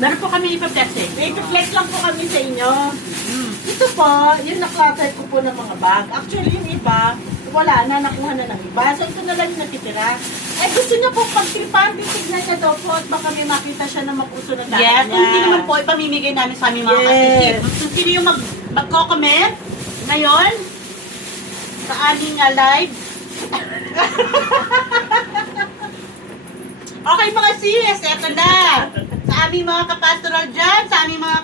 Meron po kami ipaplex eh. May flex lang po kami sa inyo. Ito po, yung na-clutter ko po ng mga bag. Actually, yung iba, wala na, nakuha na ng iba. So, ito na lang yung natitira. Eh, gusto niyo po pagtripan, titignan niya daw po at baka may makita siya na mapuso na dahil Yes, kung hindi naman po, ipamimigay namin sa aming mga kasisip. Kung sino yung magko-comment ngayon sa aming live. Okay mga sis, eto na. Sa aming mga kapastoral dyan, sa aming mga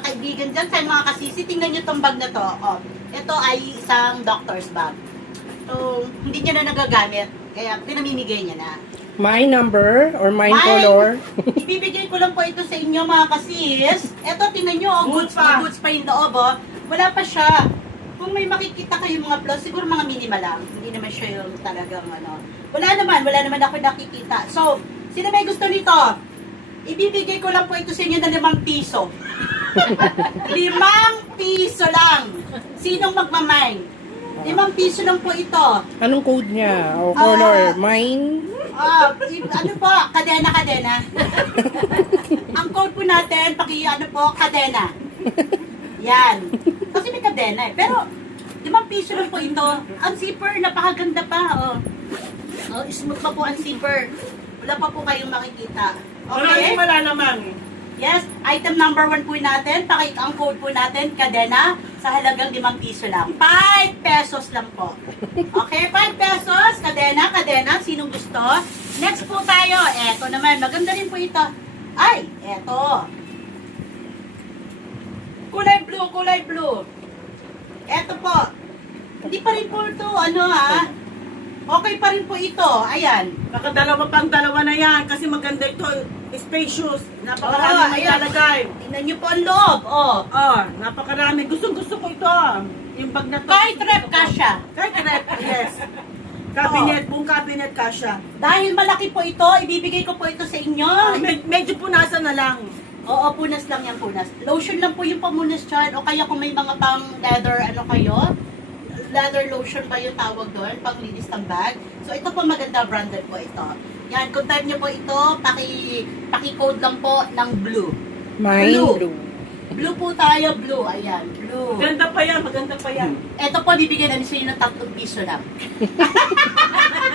kaibigan dyan, sa aming mga kasisi, tingnan nyo tong bag na to. Oh, ito ay isang doctor's bag. So, hindi niya na nagagamit, kaya pinamimigay niya na. My number or my color? Ibibigay ko lang po ito sa inyo mga kasis. Ito, tingnan nyo, oh, goods pa yung loob, oh. Wala pa siya. Kung may makikita kayo mga plus, siguro mga minimal lang. Hindi naman siya yung talagang ano. Wala naman ako nakikita. So, sino may gusto nito? Ibibigay ko lang po ito sa inyo na 5 piso. 5 piso lang. Sinong magmamine? 5 piso lang po ito. Anong code niya? O color? Mine? Ano po? Kadena. Ang code po natin, ano po, kadena. Yan. Kasi may kadena eh. Pero, 5 piso lang po ito. Ang zipper, napakaganda pa. Oh, smooth pa po ang zipper. Wala pa po kayong makikita. Okay? Wala naman. Yes, item number 1 po natin. Ang code po natin, kadena, sa halagang 5 piso lang. 5 pesos lang po. Okay, 5 pesos, kadena, sinong gusto? Next po tayo, eto naman, maganda rin po ito. Ay, eto. Kulay blue. Eto po. Hindi pa rin po ito, okay pa rin po ito. Ayan. Baka dalawa na yan kasi maganda ito. Spacious. Napakarami Oh, may ayan. lalagay. Tingnan niyo po ang loob. Napakarami. Gusto ko ito. Yung bag na to. Kahit rep kasya. Kahit rep, yes. Cabinet, buong cabinet kasha. Dahil malaki po ito, ibibigay ko po ito sa inyo. Medyo punasan na lang. Oo, punas lang yan, punas. Lotion lang po yung pamunas dyan. O kaya kung may mga pang leather, leather lotion ba yung tawag doon? Pang linis ng bag. So, ito po maganda, branded po ito. Yan, kung type nyo po ito, paki-code lang po ng blue. Mine Blue. blue. Blue po tayo, blue. Ayan, blue. Maganda pa yan. Ito po, bibigyan namin sa inyo ng 3 piso lang.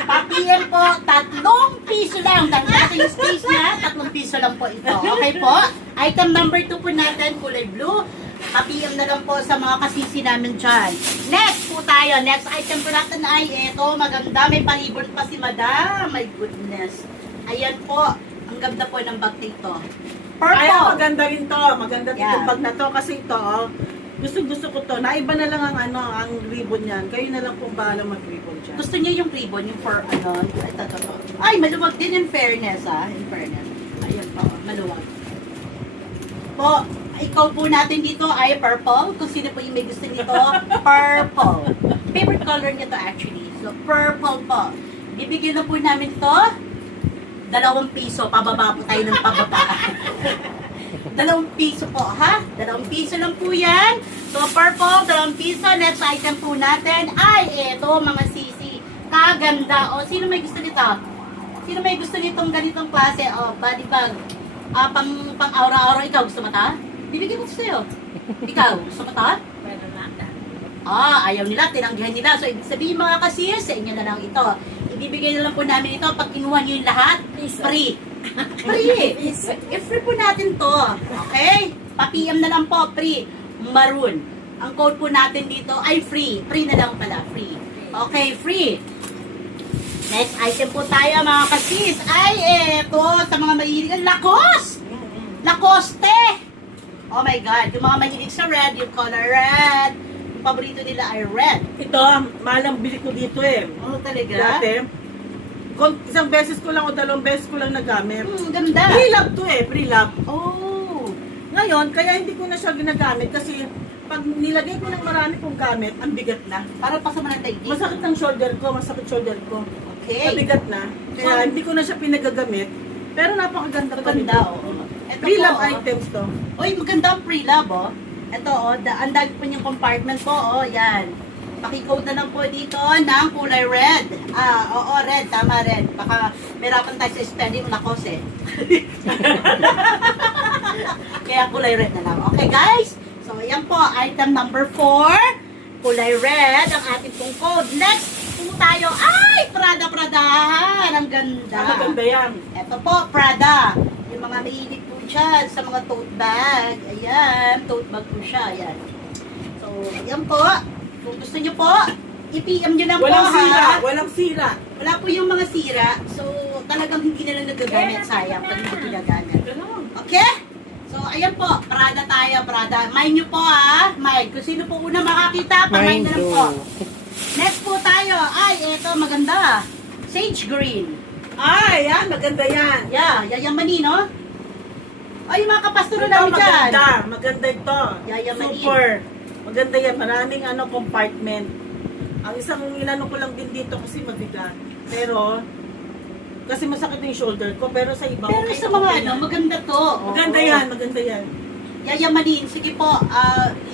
Pa-PM po, 3 piso lang. Dahil natin yung space niya, 3 piso lang po ito. Okay po? Item number 2 po natin, kulay blue. Pa-PM na lang po sa mga kasisi namin dyan. Next po tayo. Next item po natin ay ito. Maganda. May palibot pa si Madam. My goodness. Ayan po. Ang ganda po ng bag nito. Purple. Ay, maganda rin to. Maganda din Yeah. yung bag na to kasi ito, gusto ko to. Naiba na lang ang ribbon niyan. Kayo na lang kung bahala mag-ribbon dyan. Gusto niyo yung ribbon, yung for ito. Ay, maluwag din in fairness, in fairness. Ayan po, maluwag. Po, ikaw po natin dito ay purple. Kung sino po yung may gusto nito, purple. Favorite color niya to actually. So, purple po. Ibigyan na po namin to 2 piso. Pababa po tayo ng pababa. 2 piso po, ha? 2 piso lang po yan. So, purple, 2 piso. Next item po natin ay ito, mga sisi. Kaganda. O, sino may gusto nito? Sino may gusto nitong ganitong klase? O, body bag. Pang aura-aura. Ikaw, gusto mo ta? Bibigyan ko sa'yo. Ikaw, gusto mo ta? Ayaw nila, tinanggihan nila. So, ibig sabihin mga kasiyas, sa inyo na lang ito. Ibibigay na lang po namin ito. Pag kinuha nyo yung lahat, free. Free. I-free po natin to. Okay? Pa-PM na lang po, free. Maroon. Ang code po natin dito ay free. Free na lang pala, free. Okay, free. Next item po tayo mga kasis ay ito sa mga mahilig. Lacoste! Oh my God. Yung mga mahilig sa red, yung color red. Yung paborito nila ay red. Ito, mahal ang bili ko dito eh. Oh, talaga? Dati, isang beses ko lang o 2 beses ko lang nagamit. Ganda. Pre-love to eh, pre-love. Oh. Ngayon, kaya hindi ko na siya ginagamit kasi pag nilagay ko ng marami kong gamit, ang bigat na. Para pa sa mga taigig. Masakit ang shoulder ko, masakit shoulder ko. Okay. Mabigat na. Kaya hindi ko na siya pinagagamit. Pero napakaganda pa rin. Maganda, oh. Ito Pre-love po, oh. items to. Uy, maganda ang pre-love, oh. Ito, oh. Ang dami po niyang compartment po, oh. Yan. Pakicode na lang po dito ng kulay red. Oo, red. Tama, red. Baka merapan tayo sa spelling lakos eh. Kaya kulay red na lang. Okay, guys? So, ayan po. Item number 4. Kulay red ang ating pong code. Next po tayo. Ay! Prada, Pradahan! Ang ganda. Maganda yan. Ito po, Prada. Yung mga mahilig po dyan sa mga tote bag. Ayan, tote bag po siya. Ayan. So, ayan po. Kung gusto nyo po, i-PM nyo lang Walang po sira. ha. Walang sira. Wala po yung mga sira. So, talagang hindi na lang nagagamit. Sayang pag hindi ginagamit. Ganun. Okay? So, ayan po. Prada tayo, Prada. Mind nyo po ha. Mind. Kung sino po una makakita, pamind Mine na lang too. po. Next po tayo. Ay, ito maganda. Sage green. Ay, yan. Maganda yan. Yeah, yayamanin, no? Ay, yung mga kapasturo Ito, namin dyan. maganda. Maganda ito. Yayamanin. Super. Maganda yan. Maraming compartment. Ang isang inano ko lang din dito kasi mabigat. Pero, kasi masakit yung shoulder ko. Pero sa iba, Pero okay sa na mga okay ano, na. maganda to. Maganda Oo. yan. Maganda yan. Yayamanin. Sige po,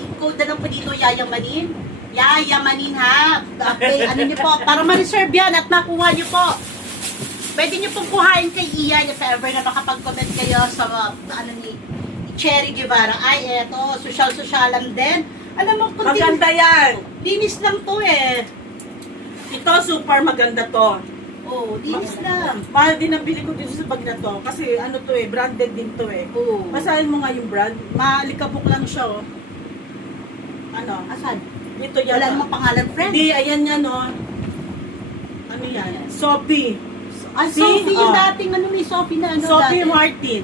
i-code na lang po dito, yayamanin. Yayamanin ha. Okay, ano niyo po, para ma-reserve yan at makuha niyo po. Pwede niyo pong kuhain kay Ian if ever na makapag-comment kayo sa ano ni Cherry Guevara. Ay, eto, social-socialan din. Alam mo, kung Maganda yan. linis lang to eh. Ito, super maganda to. Oh, linis lang. Mahal din ang bili ko dito sa bag na to. Kasi ano to eh, branded din to eh. Oh. Basahin mo nga yung brand. Maalikabok lang siya oh. Ano? Asan? Ito yan. Wala oh. namang pangalan, friend. Hindi, ayan yan oh. Ano yan? Sophie. Ah, See? Sophie yung Oh. dating ano, may Sophie na ano Sophie dati. Martin.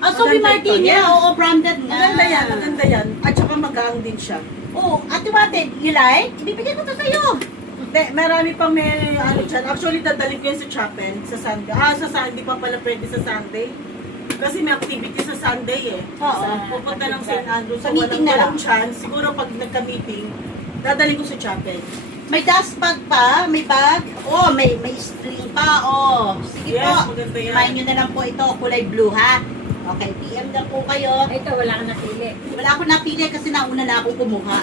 Ah, Sophie Maganda Martin, ito, yeah. yeah. Oo, branded nga. Maganda yan, maganda yan. At saka magaang din siya. Oo, Ate Wate, you like? Ibibigay ko to sa'yo. Hindi, marami pang may ano dyan. Actually, dadalhin ko yan sa chapel, sa Sunday. Sa Sunday pa pala pwede sa Sunday. Kasi may activity sa Sunday eh. Oo. Pupunta lang St. Andrews. Sa meeting na lang. Walang chance. Siguro pag nagka-meeting, dadalhin ko sa chapel. May dust bag pa, may bag. Oh, may string pa. Oh, sige Yes, po. maganda yan. Imayin nyo na lang po ito, kulay blue ha. Okay, PM na po kayo. Ito, wala kang napili. Wala akong napili kasi nauna na akong kumuha.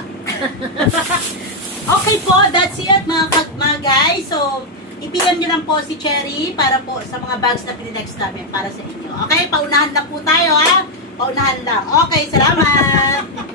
Okay po, that's it mga guys. So, i-PM nyo lang po si Cherry para po sa mga bags na pininext namin para sa inyo. Okay, paunahan lang po tayo ha. Paunahan lang. Okay, salamat.